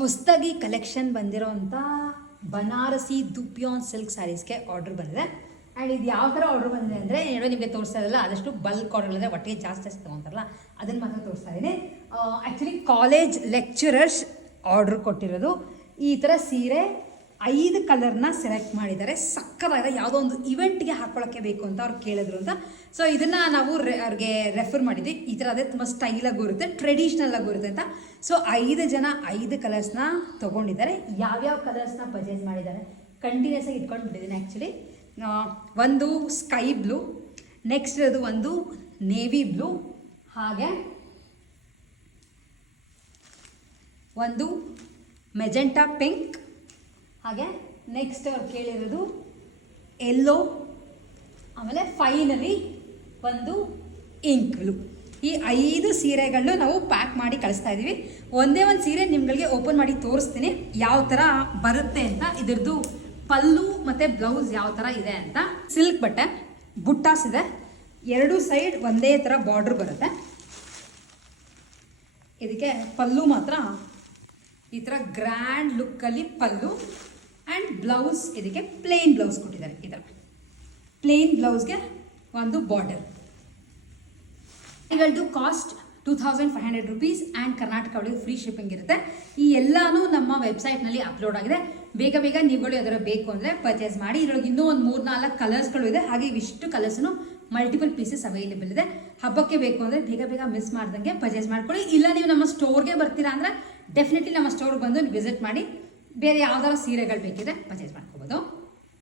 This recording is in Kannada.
ಹೊಸದಾಗಿ ಕಲೆಕ್ಷನ್ ಬಂದಿರೋಂಥ ಬನಾರಸಿ ದುಪಿಯಾನ್ ಸಿಲ್ಕ್ ಸ್ಯಾರೀಸ್ಗೆ ಆರ್ಡರ್ ಬಂದಿದೆ. ಆ್ಯಂಡ್ ಇದು ಯಾವ ಥರ ಆರ್ಡರ್ ಬಂದಿದೆ ಅಂದರೆ ಏನೋ ನಿಮಗೆ ತೋರಿಸ್ತಾ ಇರಲ್ಲ, ಆದಷ್ಟು ಬಲ್ಕ್ ಆರ್ಡರ್ಗಳಿದೆ, ಒಟ್ಟಿಗೆ ಜಾಸ್ತಿ ತೊಗೊತಾರಲ್ಲ ಅದನ್ನು ಮಾತ್ರ ತೋರಿಸ್ತಾ ಇದ್ದೀನಿ. ಆ್ಯಕ್ಚುಲಿ ಕಾಲೇಜ್ ಲೆಕ್ಚರರ್ಸ್ ಆರ್ಡ್ರ್ ಕೊಟ್ಟಿರೋದು. ಈ ಥರ ಸೀರೆ 5 ಕಲರ್ನ ಸೆಲೆಕ್ಟ್ ಮಾಡಿದ್ದಾರೆ. ಸಕ್ಕತ್ತಾಗಿದೆ, ಯಾವುದೋ ಒಂದು ಇವೆಂಟ್ಗೆ ಹಾಕ್ಕೊಳ್ಳೋಕ್ಕೆ ಬೇಕು ಅಂತ ಅವ್ರು ಕೇಳಿದ್ರು ಅಂತ. ಸೊ ಇದನ್ನು ನಾವು ಅವ್ರಿಗೆ ರೆಫರ್ ಮಾಡಿದ್ವಿ. ಈ ಥರ ಅದೇ ತುಂಬ ಸ್ಟೈಲಾಗೂ ಇರುತ್ತೆ, ಟ್ರೆಡಿಷ್ನಲ್ಲಾಗೂ ಇರುತ್ತೆ ಅಂತ. ಸೊ 5 ಜನ 5 ಕಲರ್ಸ್ನ ತೊಗೊಂಡಿದ್ದಾರೆ. ಯಾವ್ಯಾವ ಕಲರ್ಸ್ನ ಪರ್ಚೇಸ್ ಮಾಡಿದ್ದಾರೆ ಕಂಟಿನ್ಯೂಸ್ ಆಗಿ ಇಟ್ಕೊಂಡು ಬಿಟ್ಟಿದ್ದೀನಿ. ಆ್ಯಕ್ಚುಲಿ ಒಂದು ಸ್ಕೈ ಬ್ಲೂ, ನೆಕ್ಸ್ಟ್ ಅದು ಒಂದು ನೇವಿ ಬ್ಲೂ, ಹಾಗೆ ಒಂದು ಮೆಜೆಂಟಾ ಪಿಂಕ್, ಹಾಗೆ ನೆಕ್ಸ್ಟ್ ಅವ್ರು ಕೇಳಿರೋದು ಎಲ್ಲೋ, ಆಮೇಲೆ ಫೈನಲಿ ಒಂದು ಇಂಕ್ ಬ್ಲೂ. ಈ 5 ಸೀರೆಗಳು ನಾವು ಪ್ಯಾಕ್ ಮಾಡಿ ಕಳಿಸ್ತಾ ಇದ್ದೀವಿ. ಒಂದೇ ಒಂದು ಸೀರೆ ನಿಮ್ಗಳಿಗೆ ಓಪನ್ ಮಾಡಿ ತೋರಿಸ್ತೀನಿ ಯಾವ ಥರ ಬರುತ್ತೆ ಅಂತ. ಇದ್ರದ್ದು ಪಲ್ಲು ಮತ್ತು ಬ್ಲೌಸ್ ಯಾವ ಥರ ಇದೆ ಅಂತ. ಸಿಲ್ಕ್ ಬಟ್ಟೆ, ಬುಟ್ಟಾಸ್ ಇದೆ, 2 ಸೈಡ್ ಒಂದೇ ಥರ ಬಾರ್ಡ್ರ್ ಬರುತ್ತೆ. ಇದಕ್ಕೆ ಪಲ್ಲು ಮಾತ್ರ ಈ ಥರ ಗ್ರ್ಯಾಂಡ್ ಲುಕ್ಕಲ್ಲಿ ಪಲ್ಲು, ಆ್ಯಂಡ್ ಬ್ಲೌಸ್ ಇದಕ್ಕೆ ಪ್ಲೇನ್ ಬ್ಲೌಸ್ ಕೊಟ್ಟಿದ್ದಾರೆ. ಈ ಥರ ಪ್ಲೇನ್ ಬ್ಲೌಸ್ಗೆ ಒಂದು ಬಾರ್ಡರ್. ಇವುಗಳದ್ದು ಕಾಸ್ಟ್ 2500 ರೂಪೀಸ್ ಆ್ಯಂಡ್ ಕರ್ನಾಟಕ ಒಳಗೆ ಫ್ರೀ ಶಿಪ್ಪಿಂಗ್ ಇರುತ್ತೆ. ಈ ಎಲ್ಲನೂ ನಮ್ಮ ವೆಬ್ಸೈಟ್ನಲ್ಲಿ ಅಪ್ಲೋಡ್ ಆಗಿದೆ. ಬೇಗ ಬೇಗ ನೀವುಗಳು ಅದರ ಬೇಕು ಅಂದರೆ ಪರ್ಚೇಸ್ ಮಾಡಿ. ಇದರೊಳಗೆ ಇನ್ನೂ ಒಂದು 3-4 ಕಲರ್ಸ್ಗಳು ಇದೆ. ಹಾಗೆ ಇವಿಷ್ಟು ಕಲರ್ಸ್ನು ಮಲ್ಟಿಪಲ್ ಪೀಸಸ್ ಅವೈಲೇಬಲ್ ಇದೆ. ಹಬ್ಬಕ್ಕೆ ಬೇಕು ಅಂದರೆ ಬೇಗ ಬೇಗ ಮಿಸ್ ಮಾಡ್ದಂಗೆ ಪರ್ಚೇಸ್ ಮಾಡ್ಕೊಳ್ಳಿ. ಇಲ್ಲ ನೀವು ನಮ್ಮ ಸ್ಟೋರ್ಗೆ ಬರ್ತೀರಾ ಅಂದರೆ ಡೆಫಿನೆಟ್ಲಿ ನಮ್ಮ ಸ್ಟೋರ್ಗೆ ಬಂದು ವಿಸಿಟ್ ಮಾಡಿ. ಬೇರೆ ಯಾವ್ದಾದ್ರು ಸೀರೆಗಳು ಬೇಕಿದೆ ಪರ್ಚೇಸ್ ಮಾಡಿ.